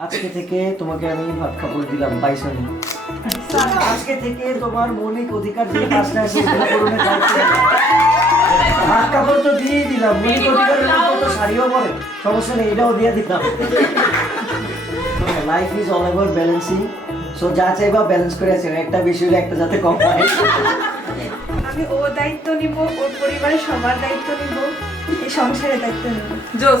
আজকে থেকে তোমাকে আমি ভাত কাপড় দিলাম পাইছনি আজকে থেকে তোমার মৌলিক অধিকার দিয়ে পাঁচটা। ভাত কাপড় তো দিয়েই দিলাম মৌলিক অধিকারের মধ্যে তো শাড়িও পরে সমস্যা নেই এটাও দিয়ে দিলাম। Life is all about balancing so যা চাইবা ব্যালেন্স করে আছে একটা বেশি হলে একটা যাতে কম হয়। আমি ও দায়িত্ব নিব ওর পরিবারের সবার দায়িত্ব নিব এই সংসারের দায়িত্ব নিব। জোস।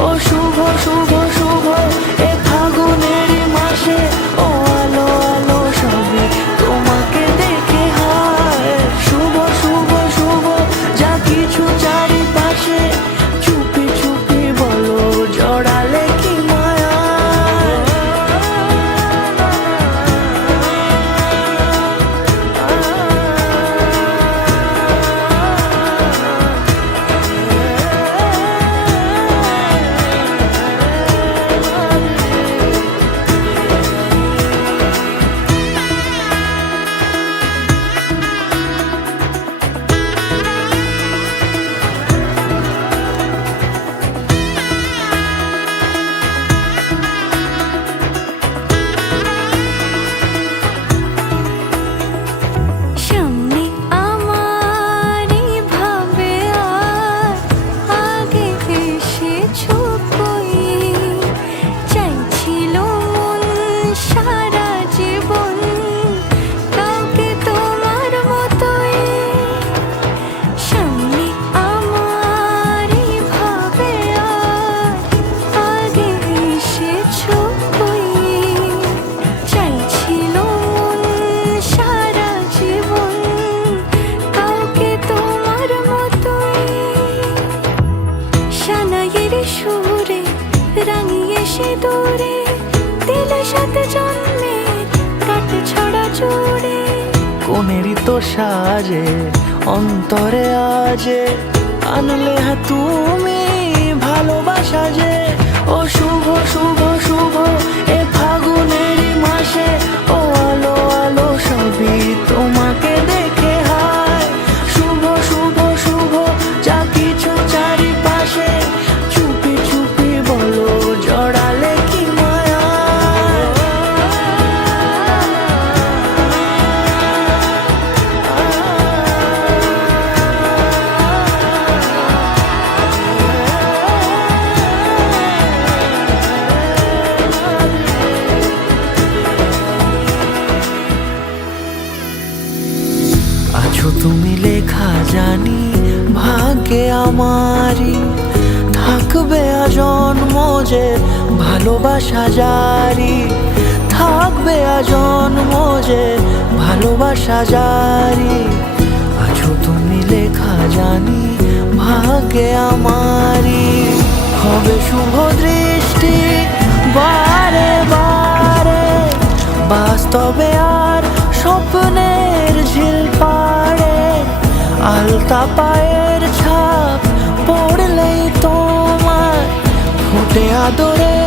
ও শুভ শুভ শুভ এ ফাগুনের মাসে দিলে সাথে কোনেরই তো সাজে অন্তরে আজে আনলে হ্যাঁ তুমি ভালোবাসা যে। আমারই থাকবে আজন্ম যে ভালোবাসা জারি থাকবে আজন্ম যে ভালোবাসা জারি আছো তুমি লেখা জানি, ভাগ্যে আমারই। হবে শুভ দৃষ্টি তোমার